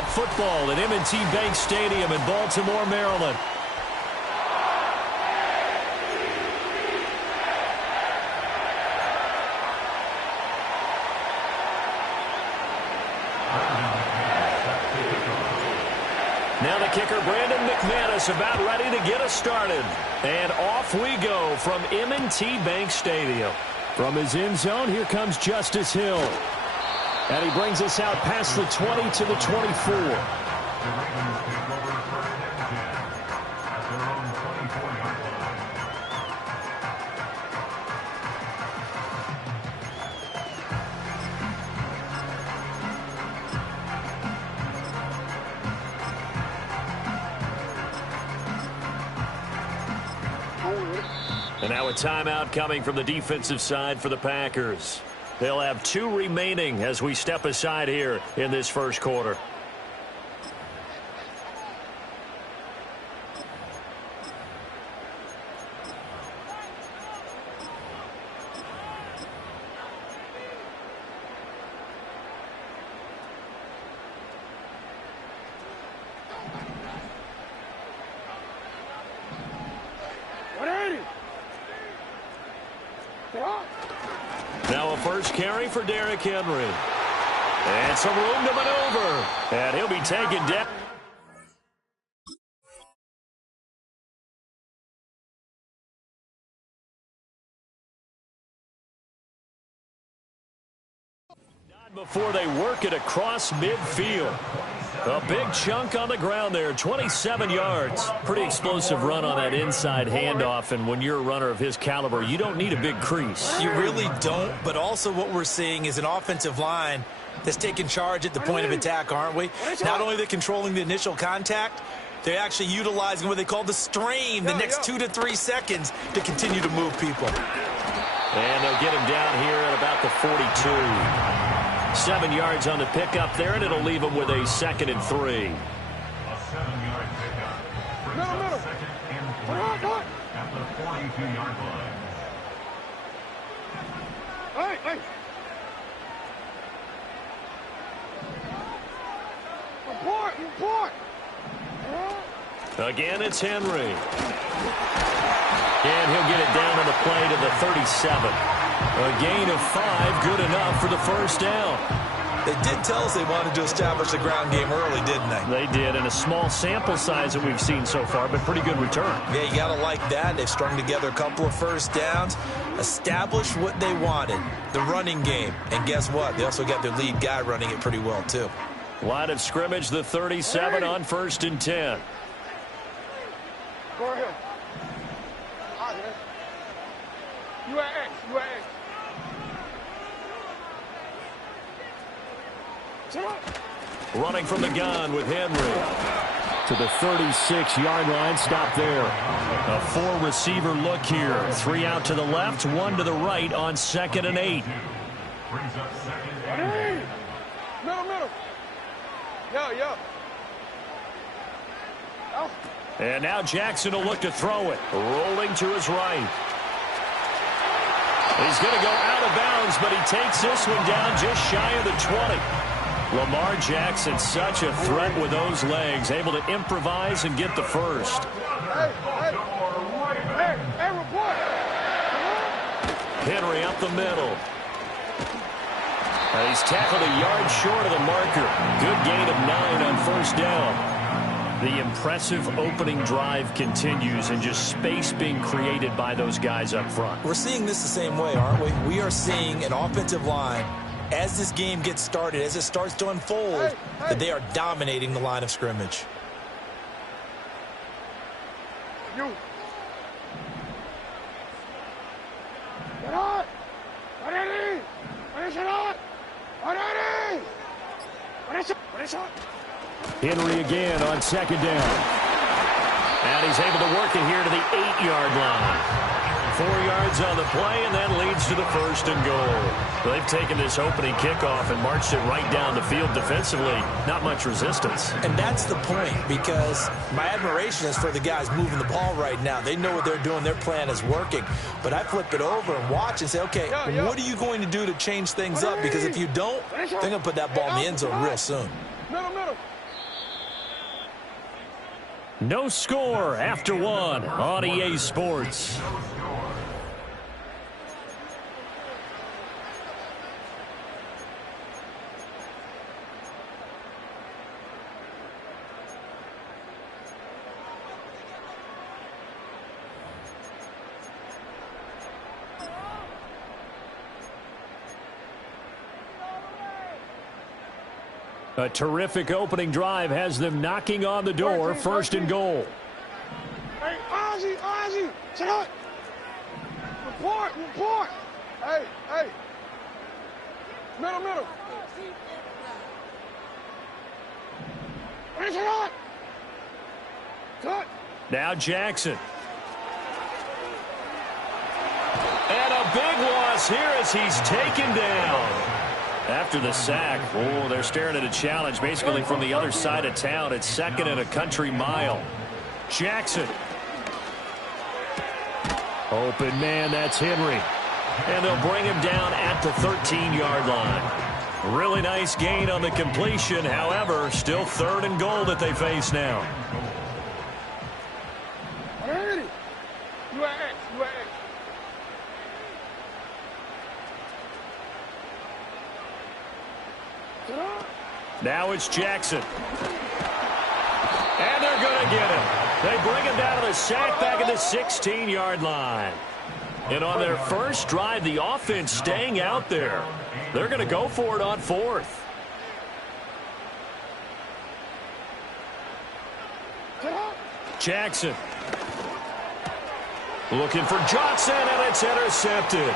got football at M&T Bank Stadium in Baltimore, Maryland. Now the kicker, Brandon McManus, about ready to get us started. And off we go from M&T Bank Stadium. From his end zone, here comes Justice Hill. And he brings us out past the 20 to the 24. And now a timeout coming from the defensive side for the Packers. They'll have 2 remaining as we step aside here in this first quarter. Now a first carry for Derrick Henry. And some room to maneuver. And he'll be taken down. Before they work it across midfield. A big chunk on the ground there, 27 yards. Pretty explosive run on that inside handoff, and when you're a runner of his caliber, you don't need a big crease. You really don't, but also what we're seeing is an offensive line that's taking charge at the point of attack, aren't we? Not only are they controlling the initial contact, they're actually utilizing what they call the strain the next 2 to 3 seconds to continue to move people. And they'll get him down here at about the 42. 7 yards on the pickup there, and it'll leave him with a 2nd and 3. A 7-yard pickup. Brings up 2nd and 3 at the 42-yard line. Hey! Report! Again, it's Henry. And he'll get it down on the play to the 37. A gain of 5, good enough for the first down. They did tell us they wanted to establish the ground game early, didn't they? They did, and a small sample size that we've seen so far, but pretty good return. Yeah, you got to like that. They've strung together a couple of first downs, established what they wanted, the running game. And guess what? They also got their lead guy running it pretty well, too. Line of scrimmage, the 37 on 1st and 10. Go ahead. You at X. Running from the gun with Henry. To the 36-yard line, stop there. A 4-receiver look here. 3 out to the left, 1 to the right on 2nd and 8. Brings up 2nd and 8. Middle. Yo. And now Jackson will look to throw it. Rolling to his right. He's going to go out of bounds, but he takes this one down just shy of the 20. Lamar Jackson, such a threat with those legs, able to improvise and get the first. Hey, report. Henry up the middle. And he's tackled a yard short of the marker. Good gain of 9 on first down. The impressive opening drive continues, and just space being created by those guys up front. We're seeing this the same way, aren't we? We are seeing an offensive line, as this game gets started, as it starts to unfold, that they are dominating the line of scrimmage. You. Get on. Ready. Henry again on 2nd down. And he's able to work it here to the 8-yard line. 4 yards on the play, and that leads to the 1st and goal. They've taken this opening kickoff and marched it right down the field defensively. Not much resistance. And that's the point, because my admiration is for the guys moving the ball right now. They know what they're doing. Their plan is working. But I flip it over and watch and say, okay, what are you going to do to change things up? Because if you don't, they're going to put that ball in the end zone real soon. Middle. No score after one on EA Sports. A terrific opening drive has them knocking on the door. First and goal. Hey, Ozzie, shut up. Report. Hey. Middle. Hey, shut up. Now Jackson. And a big loss here as he's taken down. After the sack, they're staring at a challenge basically from the other side of town. It's second and a country mile. Jackson. Open man, that's Henry. And they'll bring him down at the 13-yard line. Really nice gain on the completion. However, still third and goal that they face now. You at X. Now it's Jackson. And they're going to get him. They bring him down to the sack back at the 16-yard line. And on their first drive, the offense staying out there. They're going to go for it on fourth. Jackson. Looking for Johnson, and it's intercepted.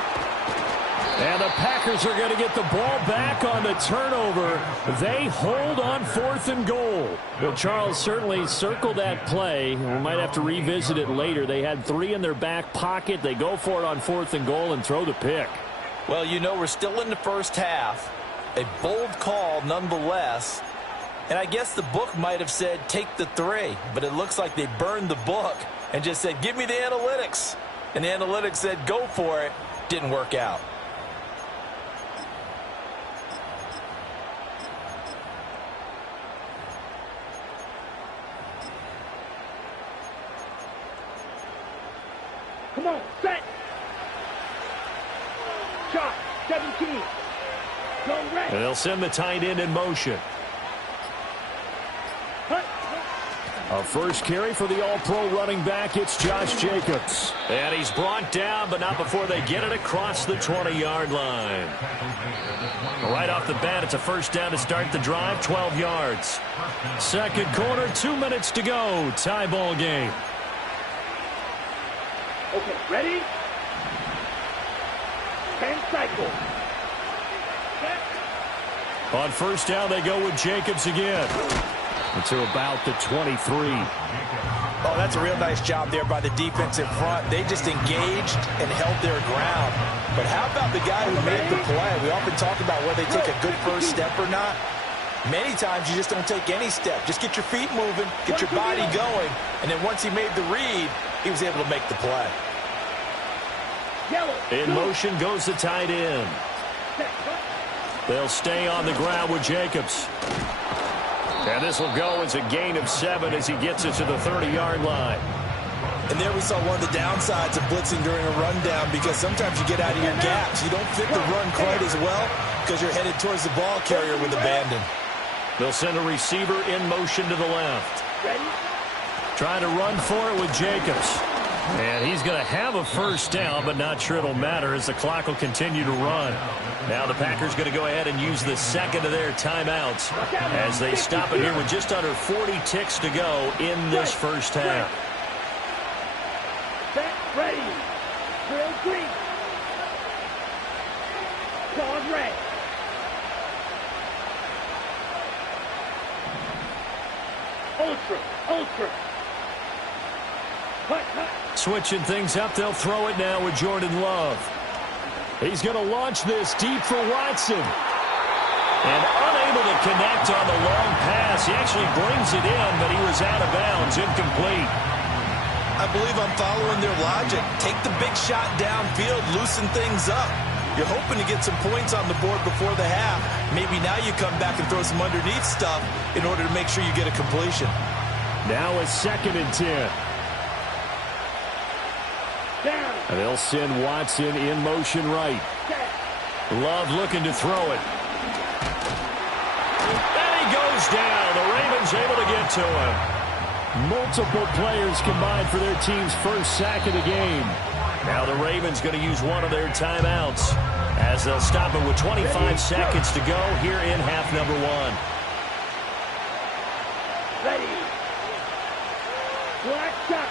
And the Packers are going to get the ball back on the turnover. They hold on fourth and goal. Well, Charles, certainly circled that play. We might have to revisit it later. They had three in their back pocket. They go for it on fourth and goal and throw the pick. Well, you know, we're still in the first half. A bold call nonetheless. And I guess the book might have said take the 3. But it looks like they burned the book and just said give me the analytics. And the analytics said go for it. Didn't work out. Come on, set. Shot, 17. Go red. And they'll send the tight end in motion. A first carry for the all-pro running back. It's Josh Jacobs. And he's brought down, but not before they get it across the 20-yard line. Right off the bat, it's a first down to start the drive, 12 yards. Second quarter, 2 minutes to go. Tie ball game. Okay, ready? 10 cycles. On first down, they go with Jacobs again. To about the 23. Oh, that's a real nice job there by the defense in front. They just engaged and held their ground. But how about the guy who made the play? We often talk about whether they take a good first step or not. Many times you just don't take any step. Just get your feet moving, get your body going, and then once he made the read, he was able to make the play. In motion goes the tight end. They'll stay on the ground with Jacobs. And this will go as a gain of 7 as he gets it to the 30-yard line. And there we saw one of the downsides of blitzing during a rundown, because sometimes you get out of your gaps. You don't fit the run quite as well because you're headed towards the ball carrier with abandon. They'll send a receiver in motion to the left. Trying to run for it with Jacobs. And he's going to have a first down, but not sure it'll matter as the clock will continue to run. Now the Packers going to go ahead and use the second of their timeouts as they stop it here with just under 40 ticks to go in this first half. Set, ready. Drill green. Pause red. Ultra. Switching things up, they'll throw it now with Jordan Love. He's going to launch this deep for Watson. And unable to connect on the long pass. He actually brings it in, but he was out of bounds, incomplete. I believe I'm following their logic. Take the big shot downfield, loosen things up. You're hoping to get some points on the board before the half. Maybe now you come back and throw some underneath stuff in order to make sure you get a completion. Now it's 2nd and 10. Down. And they'll send Watson in motion right. Love looking to throw it. And he goes down. The Ravens able to get to him. Multiple players combined for their team's first sack of the game. Now the Ravens going to use one of their timeouts as they'll stop it with 25 seconds to go here in half number 1. Ready. Black shot.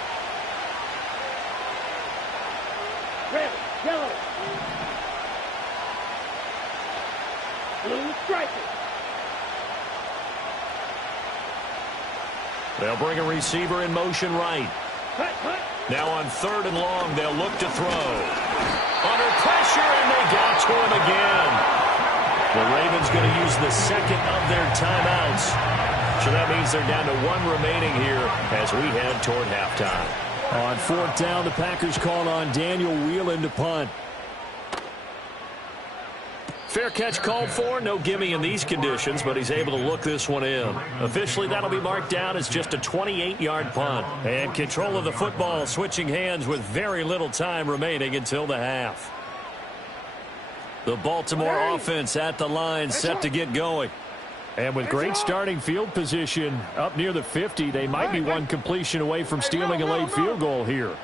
Red, yellow. Blue striker. They'll bring a receiver in motion right. Cut, cut. Now on 3rd and long, they'll look to throw. Under pressure, and they got to him again. The Ravens going to use the 2nd of their timeouts. So that means they're down to 1 remaining here as we head toward halftime. On 4th down, the Packers called on Daniel Whelan to punt. Fair catch called for. No gimme in these conditions, but he's able to look this one in. Officially, that'll be marked down as just a 28-yard punt. And control of the football switching hands with very little time remaining until the half. The Baltimore offense at the line set to get going. And with great starting field position up near the 50, they might be one completion away from stealing a late field goal here.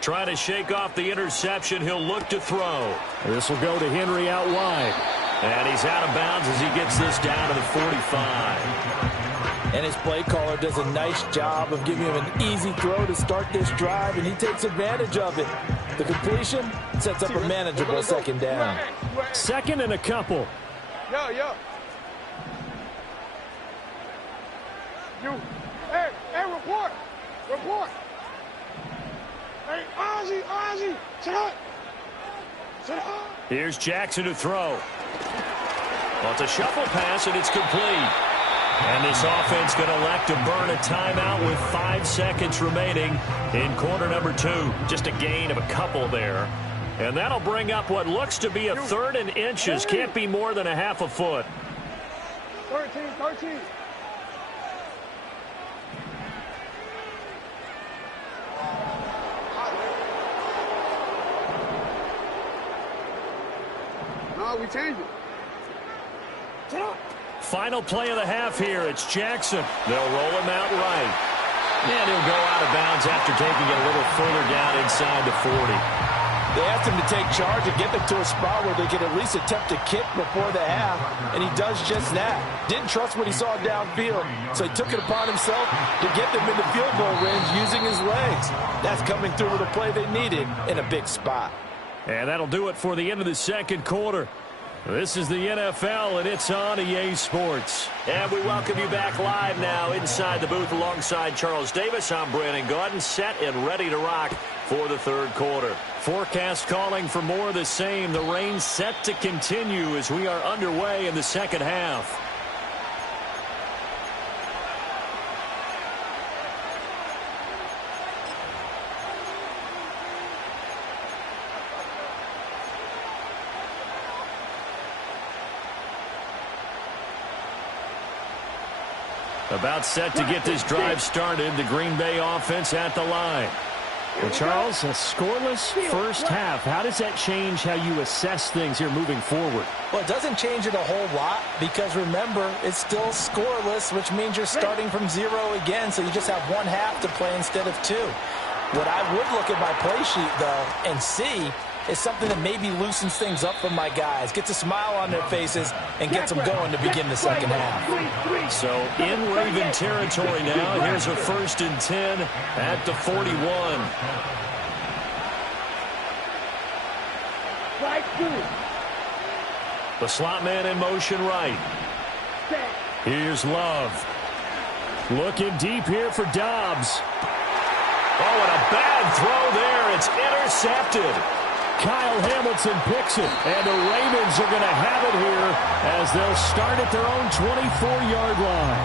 Trying to shake off the interception. He'll look to throw. This will go to Henry out wide. And he's out of bounds as he gets this down to the 45. And his play caller does a nice job of giving him an easy throw to start this drive, and he takes advantage of it. The completion sets up a manageable 2nd down. 2nd and a couple. Yo. You. Hey, report. Hey, Ozzie, sit up. Here's Jackson to throw. Well, it's a shuffle pass, and it's complete. And this offense going to elect to burn a timeout with 5 seconds remaining in quarter number 2. Just a gain of a couple there. And that'll bring up what looks to be a 3rd and inches. Can't be more than a half a foot. 13. No, we changed it. Sit up. Final play of the half here. It's Jackson. They'll roll him out right. And he'll go out of bounds after taking it a little further down inside the 40. They asked him to take charge and get them to a spot where they could at least attempt to kick before the half, and he does just that. Didn't trust what he saw downfield, so he took it upon himself to get them into field goal range using his legs. That's coming through with a play they needed in a big spot. And that'll do it for the end of the 2nd quarter. This is the NFL, and it's on EA Sports. And we welcome you back live now inside the booth alongside Charles Davis. I'm Brandon Gaudin, set and ready to rock for the 3rd quarter. Forecast calling for more of the same. The rain set to continue as we are underway in the 2nd half. About set to get this drive started. The Green Bay offense at the line. Well, Charles, a scoreless first half. How does that change how you assess things here moving forward? Well, it doesn't change it a whole lot because, remember, it's still scoreless, which means you're starting from 0 again, so you just have 1 half to play instead of 2. What I would look at my play sheet, though, and see is something that maybe loosens things up for my guys, gets a smile on their faces, and gets them going to begin the 2nd half. So in Raven territory now. Here's a 1st and 10 at the 41. The slot man in motion right. Here's Love. Looking deep here for Dobbs. Oh, and a bad throw there. It's intercepted. Kyle Hamilton picks it, and the Ravens are going to have it here as they'll start at their own 24-yard line.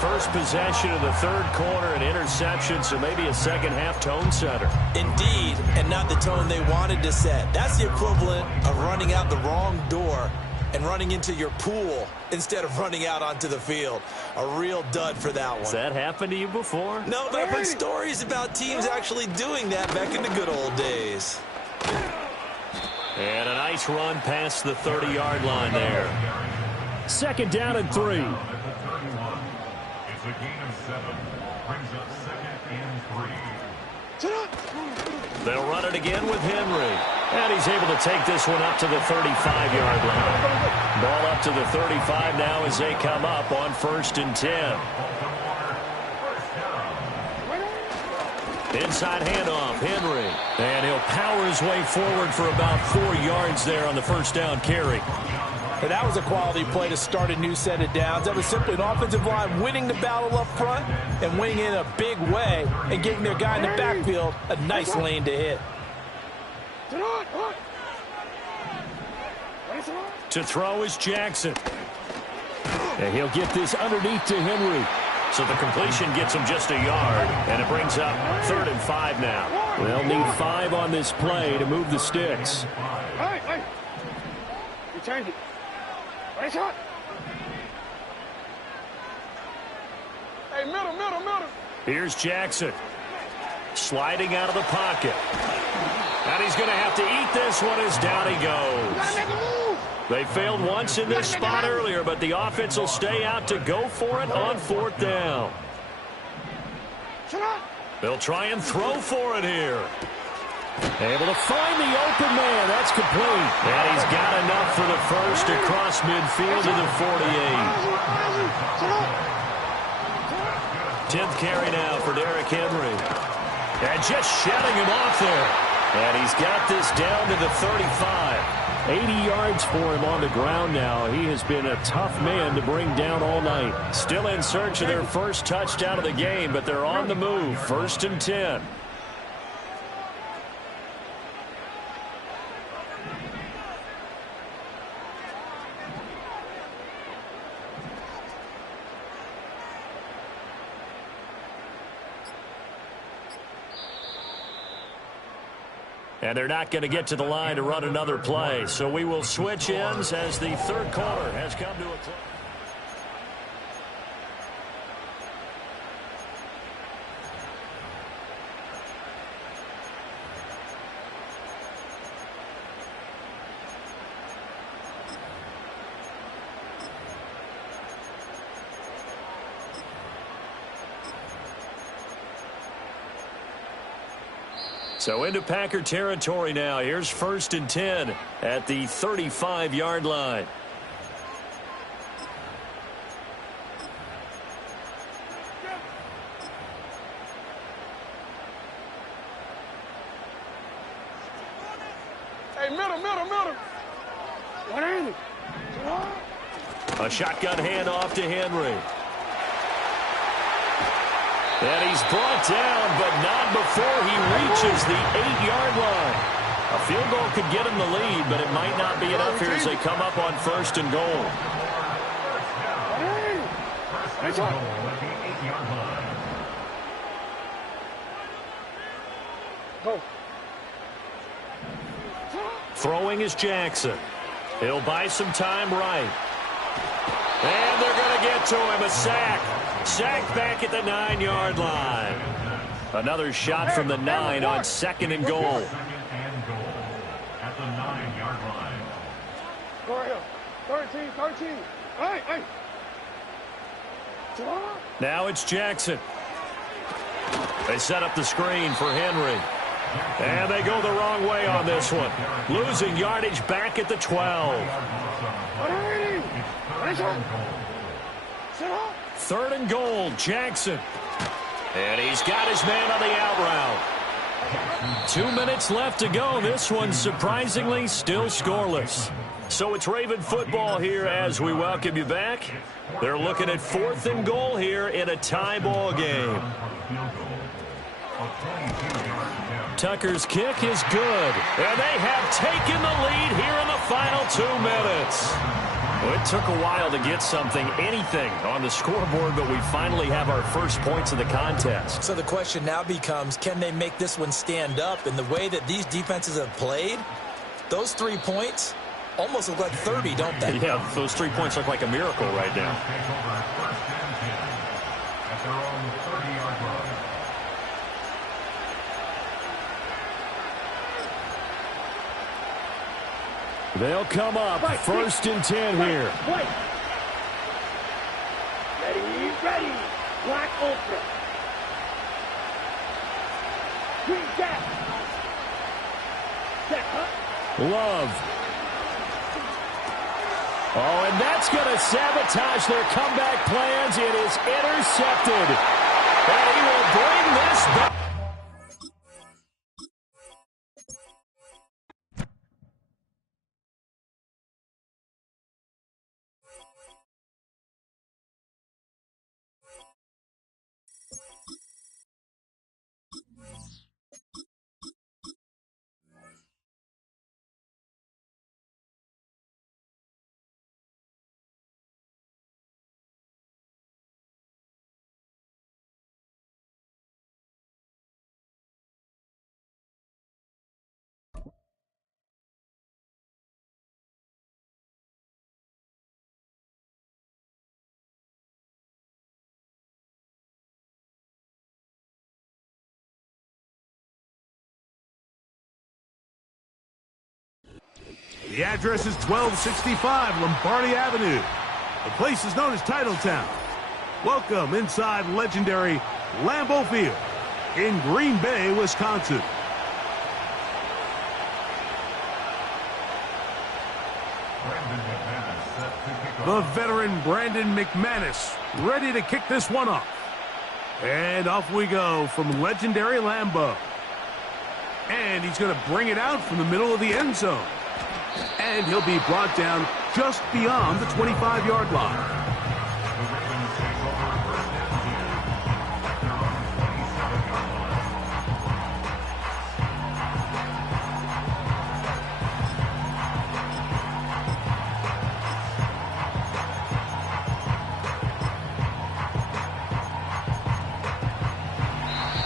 First possession of the 3rd quarter, an interception, so maybe a 2nd half tone setter. Indeed, and not the tone they wanted to set. That's the equivalent of running out the wrong door and running into your pool instead of running out onto the field. A real dud for that one. Has that happened to you before? No, but I've heard stories about teams actually doing that back in the good old days. And a nice run past the 30-yard line there. 2nd down and 3. It's a gain of 7. Brings up 2nd and 3. They'll run it again with Henry. And he's able to take this one up to the 35-yard line. Ball up to the 35 now as they come up on 1st and 10. Inside handoff, Henry. And he'll power his way forward for about 4 yards there on the 1st down carry. And that was a quality play to start a new set of downs. That was simply an offensive line winning the battle up front and winning in a big way and getting their guy in the backfield a nice lane to hit. To throw is Jackson. And he'll get this underneath to Henry. So the completion gets him just a yard, and it brings up 3rd and 5 now. They'll need 5 on this play to move the sticks. Hey. You change it. Right shot. Hey, middle. Here's Jackson. Sliding out of the pocket. And he's going to have to eat this one as down he goes. They failed once in this spot earlier, but the offense will stay out to go for it on 4th down. They'll try and throw for it here. Able to find the open man. That's complete. And he's got enough for the first across midfield to the 48. 10th carry now for Derrick Henry. And just shutting him off there. And he's got this down to the 35. 80 yards for him on the ground now. He has been a tough man to bring down all night. Still in search of their first touchdown of the game, but they're on the move. 1st and 10. And they're not going to get to the line to run another play. So we will switch ends as the 3rd quarter has come to a close. So into Packer territory now. Here's 1st and 10 at the 35-yard line. Hey, middle. What is it? A shotgun handoff to Henry. And he's brought down, but not before he reaches the 8-yard line. A field goal could get him the lead, but it might not be enough here as they come up on 1st and goal. First goal at the 8-yard line. Go. Throwing is Jackson. He'll buy some time right. And they're going to get to him. A sack. Sacked back at the 9-yard line. Another shot from the 9 on 2nd and goal. 2nd and goal at the 9-yard line. Go ahead. 13. Hey. Now it's Jackson. They set up the screen for Henry. And they go the wrong way on this one. Losing yardage back at the 12. 3rd and goal, Jackson. And he's got his man on the out route. 2 minutes left to go. This one surprisingly still scoreless. So it's Raven football here as we welcome you back. They're looking at 4th and goal here in a tie ball game. Tucker's kick is good. And they have taken the lead here in the final 2 minutes. Well, it took a while to get anything on the scoreboard, but we finally have our first points of the contest. So the question now becomes, can they make this one stand up? In the way that these defenses have played, those 3 points, almost look like 30, don't they? Yeah, those 3 points look like a miracle right now. Take over first and 10 at their own 30-yard line. They'll come up first and 10 here. White. Ready, ready. Black Ultra. Green Gap. Set up. Love. Oh, and that's going to sabotage their comeback plans. It is intercepted. And he will bring this back. The address is 1265 Lombardi Avenue. The place is known as Titletown. Welcome inside legendary Lambeau Field in Green Bay, Wisconsin. The veteran Brandon McManus ready to kick this one off. And off we go from legendary Lambeau. And he's going to bring it out from the middle of the end zone. And he'll be brought down just beyond the 25-yard line.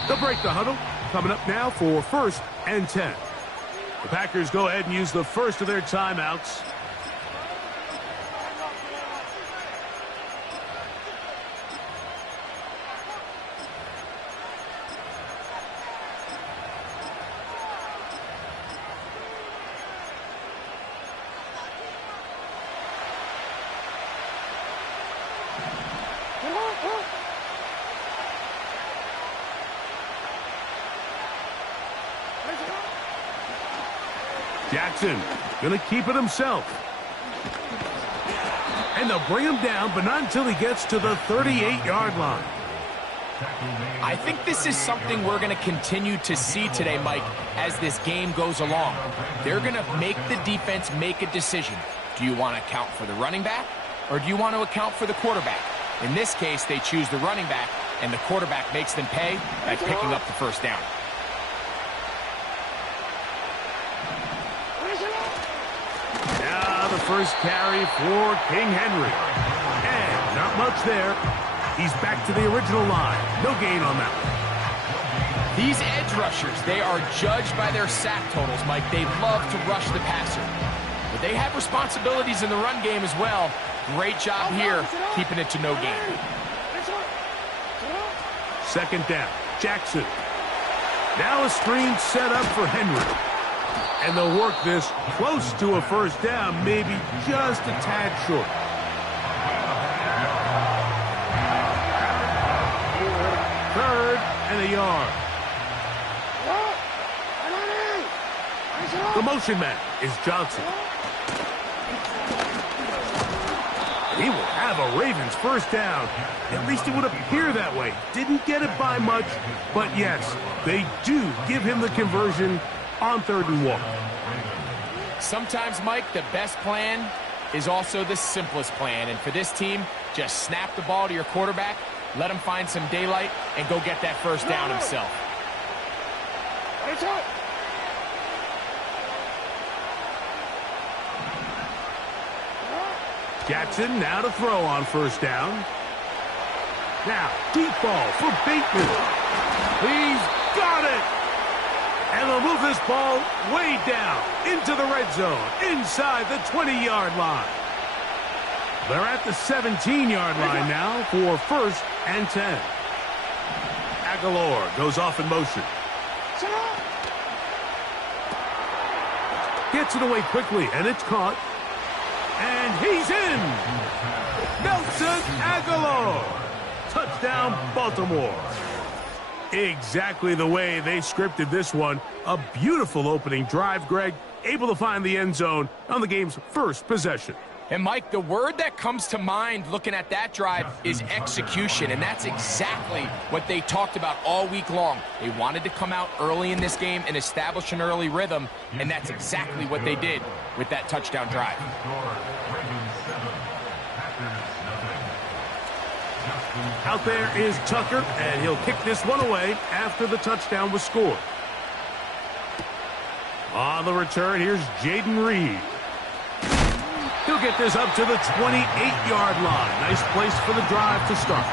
They'll break the huddle. Coming up now for first and 10. The Packers go ahead and use the first of their timeouts. Jackson going to keep it himself. And they'll bring him down, but not until he gets to the 38-yard line. I think this is something we're going to continue to see today, Mike, as this game goes along. They're going to make the defense make a decision. Do you want to account for the running back, or do you want to account for the quarterback? In this case, they choose the running back, and the quarterback makes them pay by picking up the first down. Now the first carry for King Henry. And not much there. He's back to the original line. No gain on that one. These edge rushers, they are judged by their sack totals, Mike. They love to rush the passer. But they have responsibilities in the run game as well. Great job here, keeping it to no gain. Second down, Jackson. Now a screen set up for Henry. And they'll work this close to a first down, maybe just a tad short. Third and a yard. The motion man is Johnson. He will have a Ravens first down. At least it would appear that way. Didn't get it by much, but yes, they do give him the conversion on 3rd and 1. Sometimes, Mike, the best plan is also the simplest plan. And for this team, just snap the ball to your quarterback, let him find some daylight, and go get that first down himself. Jackson now to throw on first down. Now, deep ball for Bateman. He's got it! And they'll move this ball way down into the red zone, inside the 20-yard line. They're at the 17-yard line now for 1st and 10. Aguilar goes off in motion. Gets it away quickly, and it's caught. And he's in! Nelson Aguilar! Touchdown, Baltimore. Exactly the way they scripted this one. A beautiful opening drive, Greg. Able to find the end zone on the game's first possession. And, Mike, the word that comes to mind looking at that drive is execution, and that's exactly what they talked about all week long. They wanted to come out early in this game and establish an early rhythm, and that's exactly what they did with that touchdown drive. Out there is Tucker, and he'll kick this one away after the touchdown was scored. On the return, here's Jaden Reed. He'll get this up to the 28-yard line. Nice place for the drive to start.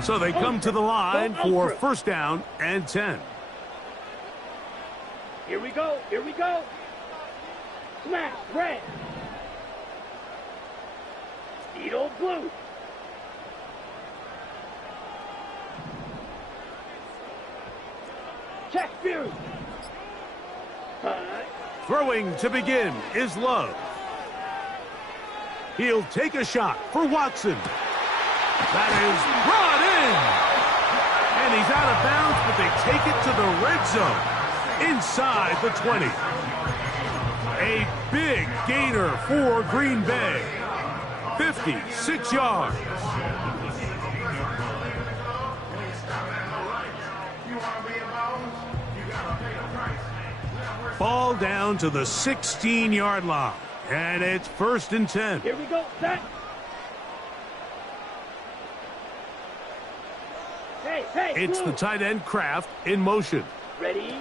So they come to the line for 1st down and 10. Here we go. Here we go. Smash, red. Speedo, blue. Check, Fury. Throwing to begin is Love. He'll take a shot for Watson. That is brought in. And he's out of bounds, but they take it to the red zone. Inside the 20. A big gainer for Green Bay. 56 yards. Ball down to the 16-yard line. And it's 1st and 10. Here we go. Set. It's the tight end Kraft in motion. Ready?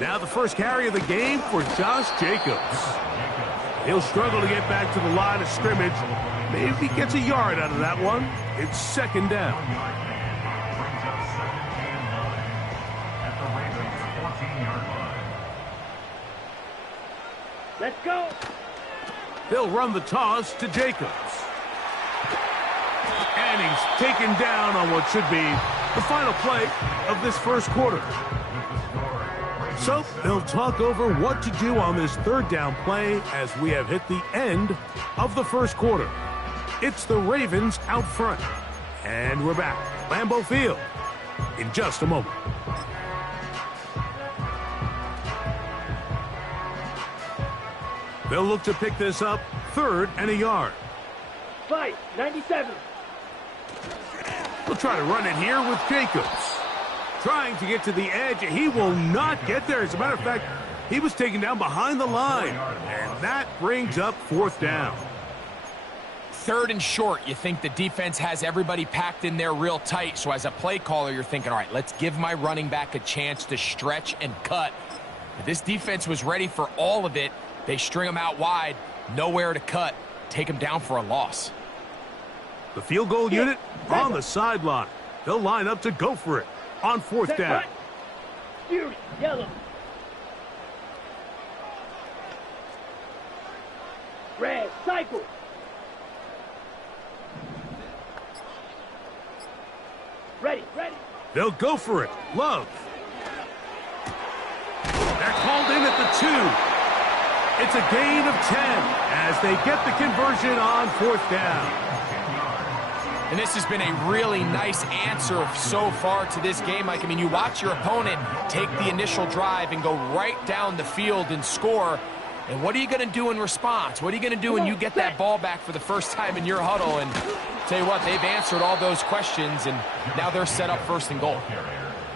Now the first carry of the game for Josh Jacobs. He'll struggle to get back to the line of scrimmage. Maybe he gets a yard out of that one. It's 2nd down. Let's go. They'll run the toss to Jacobs. And he's taken down on what should be the final play of this 1st quarter. So they'll talk over what to do on this 3rd down play as we have hit the end of the 1st quarter. It's the Ravens out front. And we're back. Lambeau Field in just a moment. They'll look to pick this up 3rd and a yard. Fight, 97. We'll try to run it here with Jacobs. Trying to get to the edge. He will not get there. As a matter of fact, he was taken down behind the line. And that brings up 4th down. 3rd and short. You think the defense has everybody packed in there real tight. So as a play caller, you're thinking, all right, let's give my running back a chance to stretch and cut. But this defense was ready for all of it. They string them out wide. Nowhere to cut. Take them down for a loss. The field goal unit on the sideline. They'll line up to go for it on 4th down. Fury, yellow. Red, cycle. Ready. They'll go for it. Love. They're called in at the 2. It's a gain of 10 as they get the conversion on 4th down. And this has been a really nice answer so far to this game, Mike. I mean, you watch your opponent take the initial drive and go right down the field and score. And what are you going to do in response? What are you going to do when you get that ball back for the first time in your huddle? And tell you what, they've answered all those questions, and now they're set up first and goal.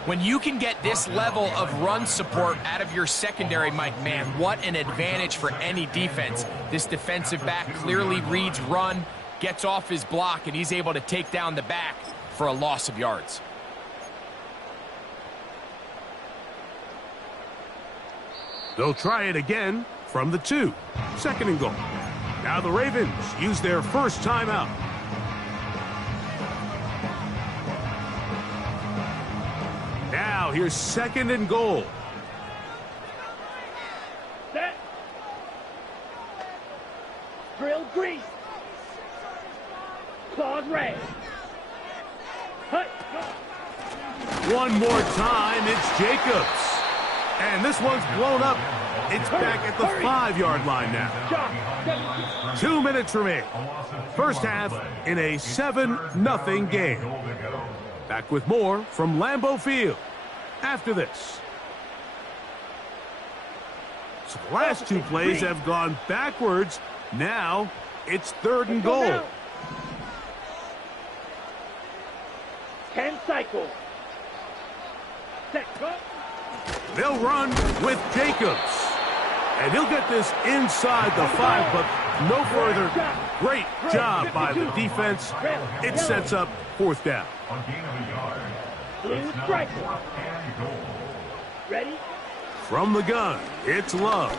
When you can get this level of run support out of your secondary, Mike, man, what an advantage for any defense. This defensive back clearly reads run, gets off his block, and he's able to take down the back for a loss of yards. They'll try it again from the 2. Second and goal. Now the Ravens use their first timeout. Now here's second and goal. Set. Drill grease. Claws raised. Hut. One more time, it's Jacobs. And this one's blown up. It's back at the 5-yard line now. 2 minutes remain. First half in a 7-0 game. Back with more from Lambeau Field after this. So the last 2 plays have gone backwards. Now it's third and goal. 10 cycles. Set. Go. They'll run with Jacobs. And he'll get this inside the 5, but no further. Great job by the defense. It sets up fourth down. Blue striker. Ready? From the gun, it's Love.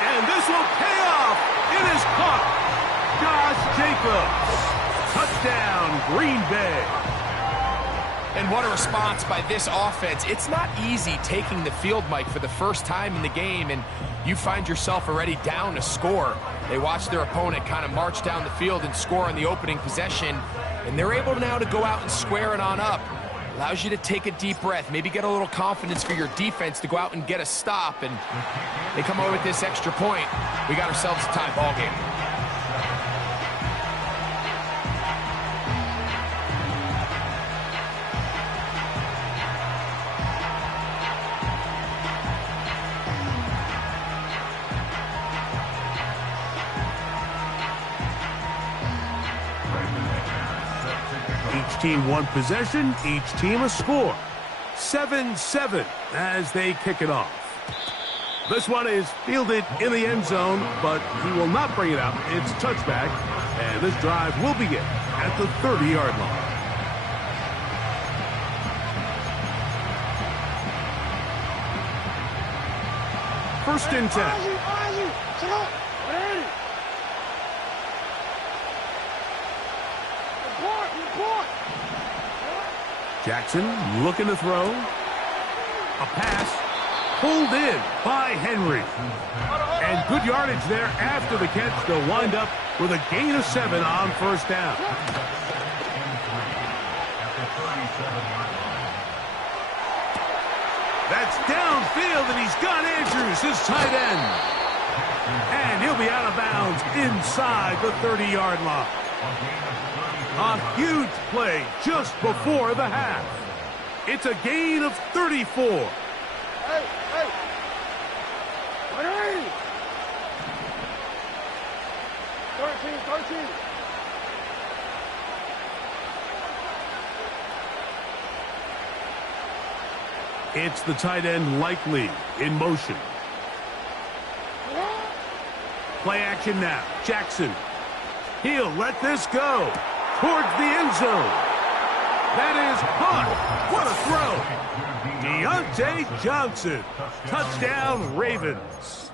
And this will pay off. It is caught. Josh Jacobs. Touchdown, Green Bay. And what a response by this offense. It's not easy taking the field, Mike, for the first time in the game, and you find yourself already down to score. They watch their opponent kind of march down the field and score on the opening possession, and they're able now to go out and square it on up. Allows you to take a deep breath, maybe get a little confidence for your defense to go out and get a stop, and they come away with this extra point. We got ourselves a tie ball game. Each team one possession, each team a score. 7-7 as they kick it off. This one is fielded in the end zone, but he will not bring it out. It's touchback, and this drive will begin at the 30-yard line. First and 10. Jackson looking to throw. A pass pulled in by Henry. And good yardage there after the catch. They'll wind up with a gain of 7 on first down. That's downfield, and he's got Andrews, his tight end. And he'll be out of bounds inside the 30-yard line. A huge play just before the half. It's a gain of 34. Hey! 13. It's the tight end Likely in motion. Play action now. Jackson. He'll let this go towards the end zone. That is caught. What a throw. Deontay Johnson. Touchdown, Ravens.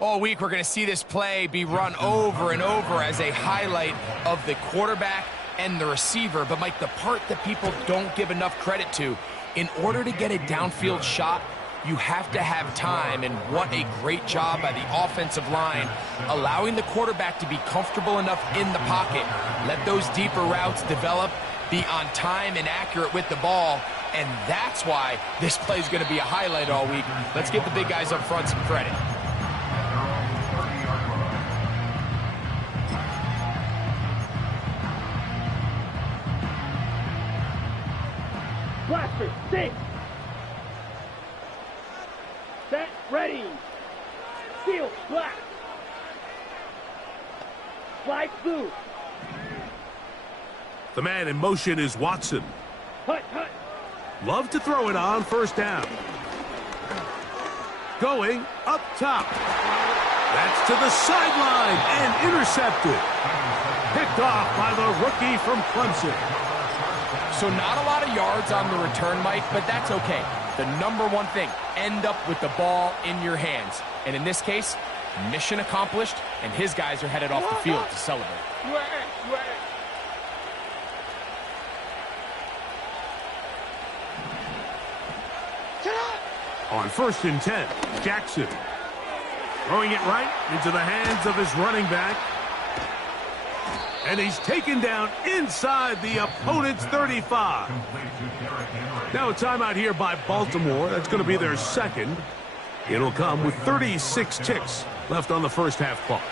All week, we're going to see this play be run over and over as a highlight of the quarterback and the receiver. But, Mike, the part that people don't give enough credit to, in order to get a downfield shot, you have to have time, and what a great job by the offensive line, allowing the quarterback to be comfortable enough in the pocket, let those deeper routes develop, be on time and accurate with the ball, and that's why this play is going to be a highlight all week. Let's give the big guys up front some credit. Blaster, 6. Set, ready. Steel, black. Flag blue. The man in motion is Watson. Hut, hut. Love to throw it on first down. Going up top. That's to the sideline and intercepted. Picked off by the rookie from Clemson. So not a lot of yards on the return, Mike, but that's okay. The number one thing, end up with the ball in your hands. And in this case, mission accomplished, and his guys are headed off the field to celebrate. On 1st and 10, Jackson. Throwing it right into the hands of his running back. And he's taken down inside the opponent's 35. Now a timeout here by Baltimore. That's going to be their second. It'll come with 36 ticks left on the first half clock.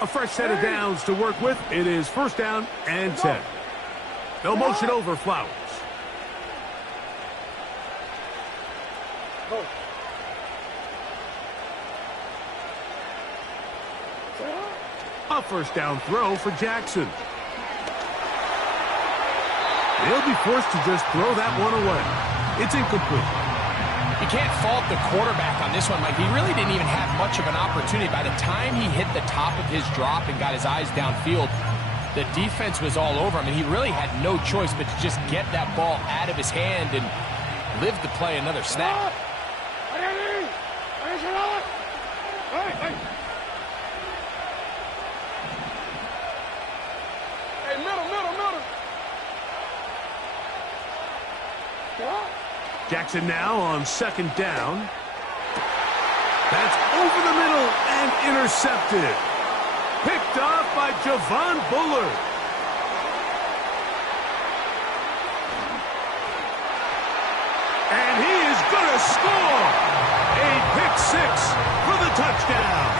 A fresh set of downs to work with. It is 1st down and 10. They'll motion over Flowers. A 1st down throw for Jackson. They'll be forced to just throw that one away. It's incomplete. You can't fault the quarterback on this one, Mike. He really didn't even have much of an opportunity. By the time he hit the top of his drop and got his eyes downfield, the defense was all over him, and he really had no choice but to just get that ball out of his hand and live to play another snap. Jackson now on 2nd down. That's over the middle and intercepted. Picked off by Javon Bullard. And he is going to score. A pick 6 for the touchdown.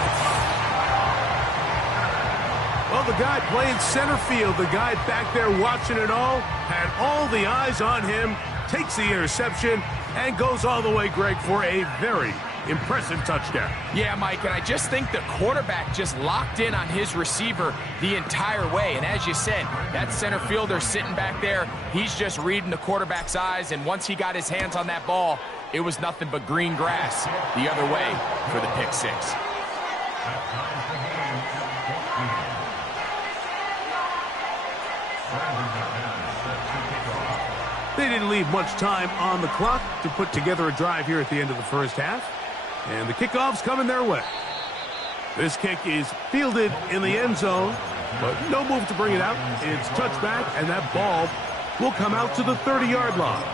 Well, the guy playing center field, the guy back there watching it all, had all the eyes on him, takes the interception, and goes all the way, Greg, for a very impressive touchdown. Yeah, Mike, and I just think the quarterback just locked in on his receiver the entire way. And as you said, that center fielder sitting back there, he's just reading the quarterback's eyes, and once he got his hands on that ball, it was nothing but green grass the other way for the pick 6. They didn't leave much time on the clock to put together a drive here at the end of the first half. And the kickoff's coming their way. This kick is fielded in the end zone, but no move to bring it out. It's touchback, and that ball will come out to the 30-yard line.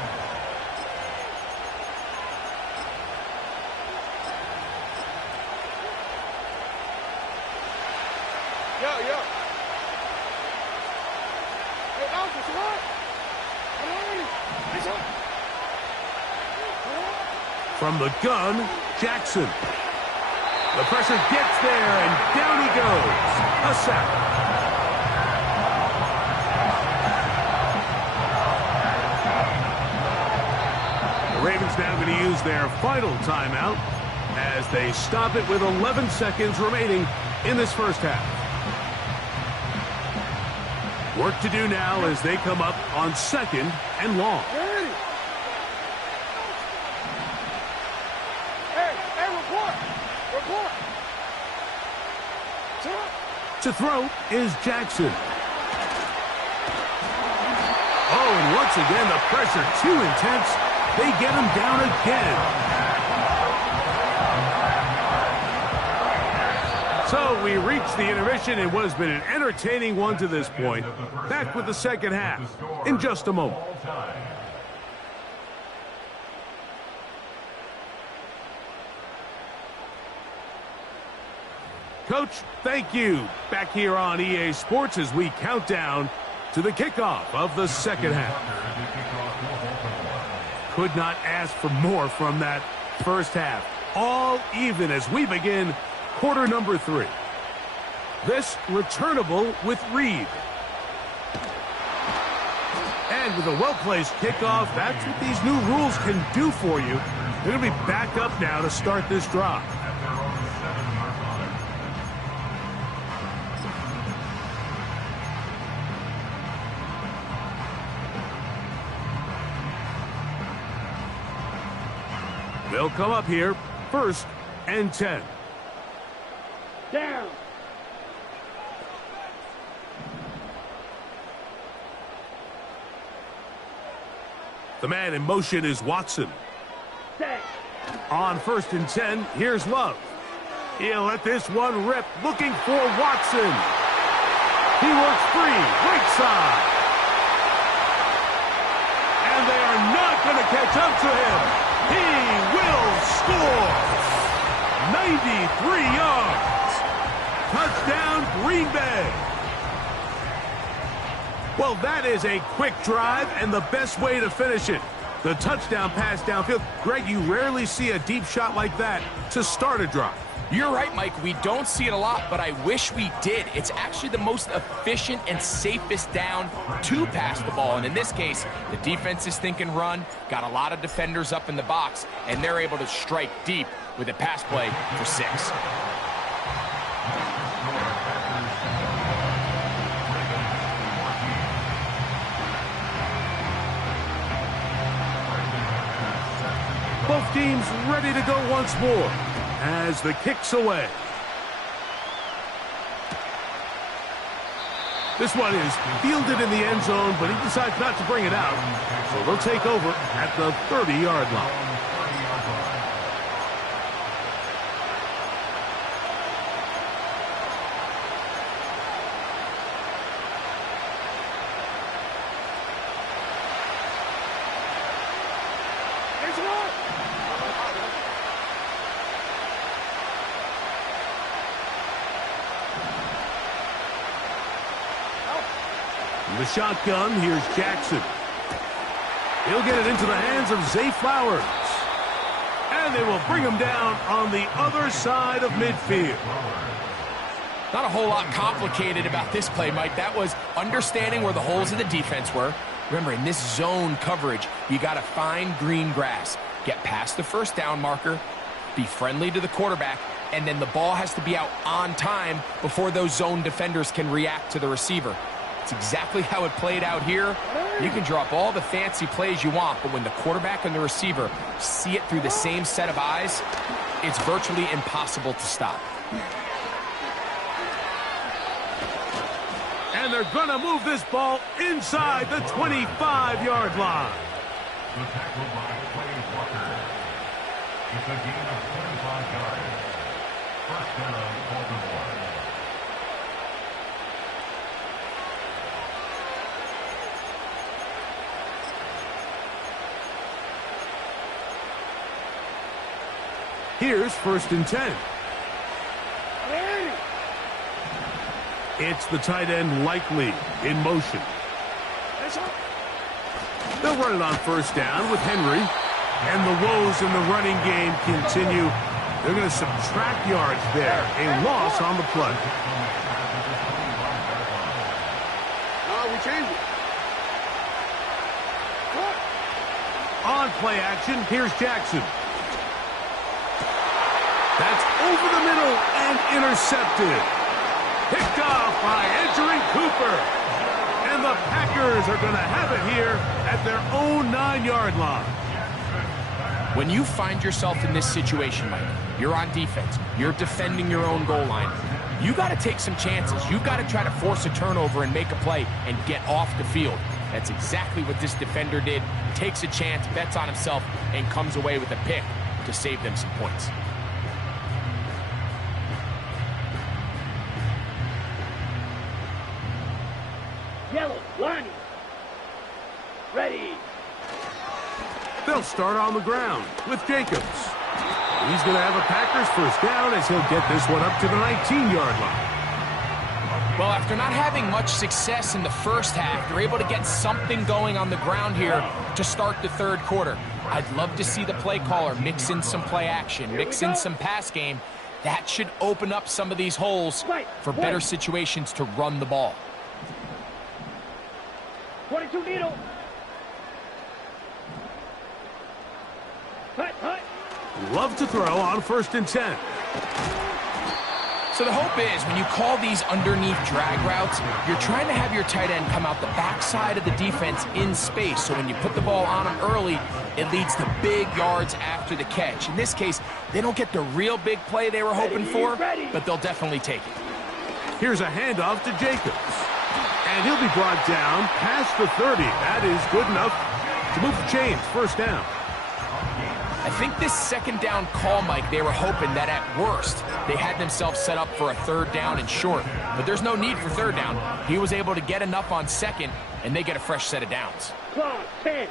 From the gun, Jackson. The pressure gets there, and down he goes. A sack. The Ravens now going to use their final timeout as they stop it with 11 seconds remaining in this first half. Work to do now as they come up on 2nd and long. To throw is Jackson. Oh, and once again, the pressure too intense. They get him down again. So we reach the intermission in what has been an entertaining one to this point. Back with the second half in just a moment. Coach, thank you. Back here on EA Sports as we count down to the kickoff of the second half. Could not ask for more from that first half. All even as we begin quarter number 3. This returnable with Reed. And with a well-placed kickoff, that's what these new rules can do for you. They're going to be back up now to start this drive. They'll come up here, 1st and 10. Down. The man in motion is Watson. Set. On 1st and 10, here's Love. He'll let this one rip, looking for Watson. He works free, right side. And they are not going to catch up to him. He will score. 93 yards. Touchdown, Green Bay. Well, that is a quick drive and the best way to finish it. The touchdown pass downfield. Greg, you rarely see a deep shot like that to start a drive. You're right, Mike. We don't see it a lot, but I wish we did. It's actually the most efficient and safest down to pass the ball. And in this case, the defense is thinking run, got a lot of defenders up in the box, and they're able to strike deep with a pass play for 6. Both teams ready to go once more as the kick's away. This one is fielded in the end zone, but he decides not to bring it out. So they'll take over at the 30-yard line. The shotgun, here's Jackson. He'll get it into the hands of Zay Flowers. And they will bring him down on the other side of midfield. Not a whole lot complicated about this play, Mike. That was understanding where the holes in the defense were. Remember, in this zone coverage, you got to find green grass. Get past the first down marker, be friendly to the quarterback, and then the ball has to be out on time before those zone defenders can react to the receiver. It's exactly how it played out here. You can drop all the fancy plays you want, but when the quarterback and the receiver see it through the same set of eyes, it's virtually impossible to stop. And they're going to move this ball inside the 25-yard line. The tackle by Quay Walker. It's a gain of 25 yards. 1st down, Baltimore. Here's 1st and 10. It's the tight end Likely in motion. They'll run it on 1st down with Henry. And the woes in the running game continue. They're going to subtract yards there. A loss on the play. We changed it. On play action, here's Jackson. That's over the middle and intercepted. Picked off by Edgerrin Cooper. And the Packers are going to have it here at their own 9-yard line. When you find yourself in this situation, Mike, you're on defense, you're defending your own goal line, you got to take some chances. You've got to try to force a turnover and make a play and get off the field. That's exactly what this defender did. Takes a chance, bets on himself, and comes away with a pick to save them some points. Yellow, lining. Ready. They'll start on the ground with Jacobs. He's going to have a Packers 1st down as he'll get this one up to the 19-yard line. Well, after not having much success in the first half, they're able to get something going on the ground here to start the 3rd quarter. I'd love to see the play caller mix in some play action, mix in some pass game. That should open up some of these holes for better situations to run the ball. 22 needle. Hut. Love to throw on 1st and 10. So the hope is when you call these underneath drag routes, you're trying to have your tight end come out the backside of the defense in space. So when you put the ball on them early, it leads to big yards after the catch. In this case, they don't get the real big play they were hoping for, but they'll definitely take it. Here's a handoff to Jacobs. And he'll be brought down past the 30. That is good enough to move the chains. First down. I think this second down call, Mike, they were hoping that at worst they had themselves set up for a third down and short. But there's no need for third down. He was able to get enough on second, and they get a fresh set of downs. Clock, 10.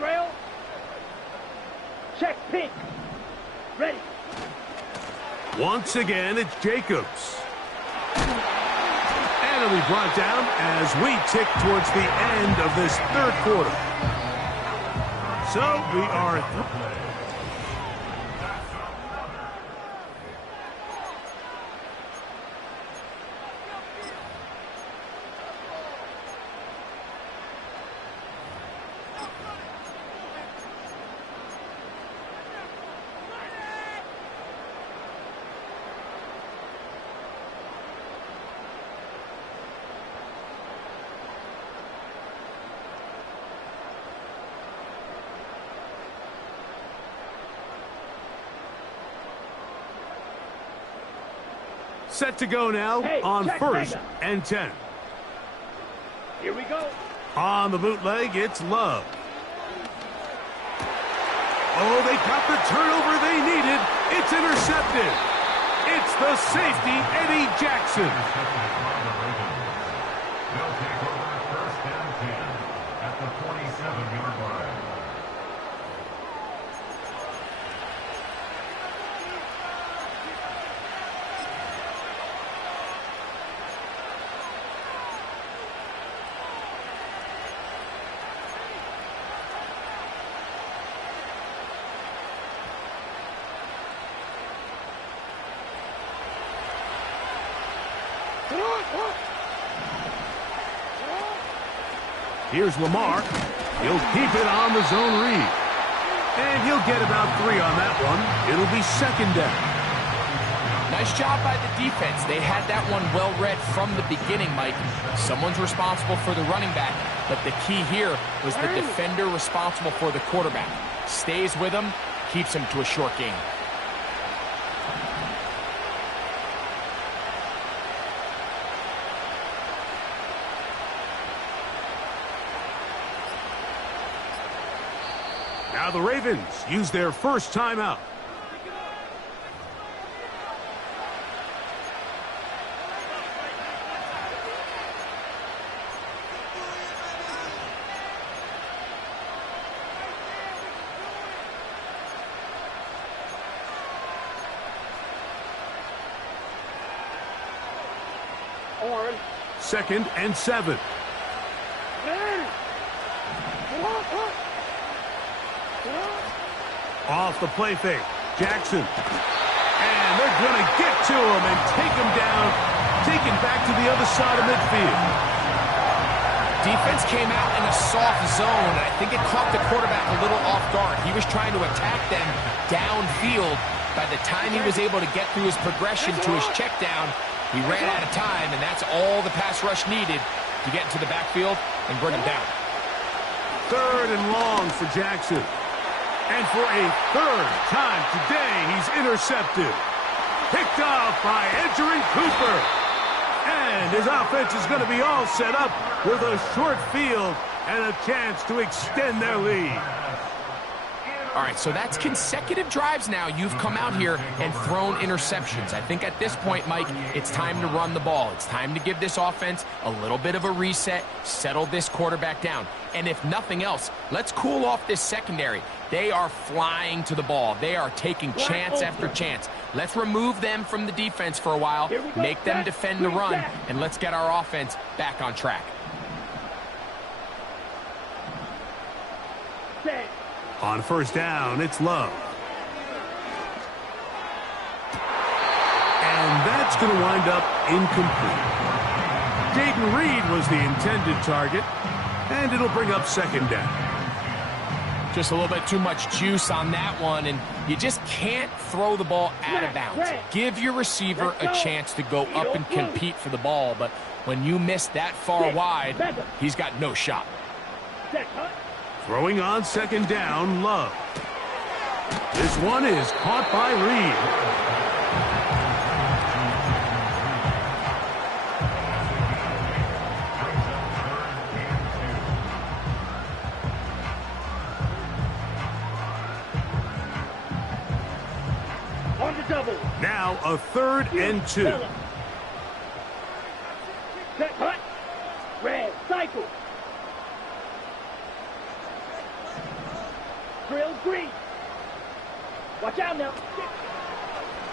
Rail. Check pink. Ready. Once again, it's Jacobs. And it'll be brought down as we tick towards the end of this third quarter. So we are... Set to go now on first and 10. Here we go. On the bootleg, it's Love. Oh, they got the turnover they needed. It's intercepted. It's the safety, Eddie Jackson. They'll take over first and 10 at the 27-yard line. Here's Lamar. He'll keep it on the zone read. And he'll get about 3 on that one. It'll be second down. Nice job by the defense. They had that one well read from the beginning, Mike. Someone's responsible for the running back, but the key here was the defender responsible for the quarterback. Stays with him, keeps him to a short gain. Now the Ravens use their first timeout. Second and 7. Off the play fake, Jackson. And they're going to get to him and take him down, take him back to the other side of midfield. Defense came out in a soft zone, and I think it caught the quarterback a little off guard. He was trying to attack them downfield. By the time he was able to get through his progression to his check down, he ran out of time, and that's all the pass rush needed to get into the backfield and bring him down. Third and long for Jackson. And for a third time today, he's intercepted. Picked off by Edgerrin Cooper. And his offense is going to be all set up with a short field and a chance to extend their lead. All right, so that's consecutive drives now. You've come out here and thrown interceptions. I think at this point, Mike, it's time to run the ball. It's time to give this offense a little bit of a reset, settle this quarterback down. And if nothing else, let's cool off this secondary. They are flying to the ball. They are taking chance after chance. Let's remove them from the defense for a while, make them defend the run, and let's get our offense back on track. On first down, it's Love. And that's going to wind up incomplete. Jayden Reed was the intended target. And it'll bring up second down. Just a little bit too much juice on that one, and you just can't throw the ball out of bounds. Give your receiver a chance to go up and compete for the ball, but when you miss that far wide, he's got no shot. Throwing on second down, Love. This one is caught by Reed. Now a 3rd and 2. Set hut. Red cycle. Drill green. Watch out now.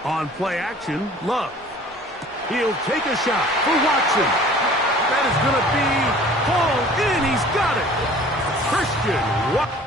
On play action, Love. He'll take a shot for Watson. That is going to be hauled in. He's got it. Christian Watson.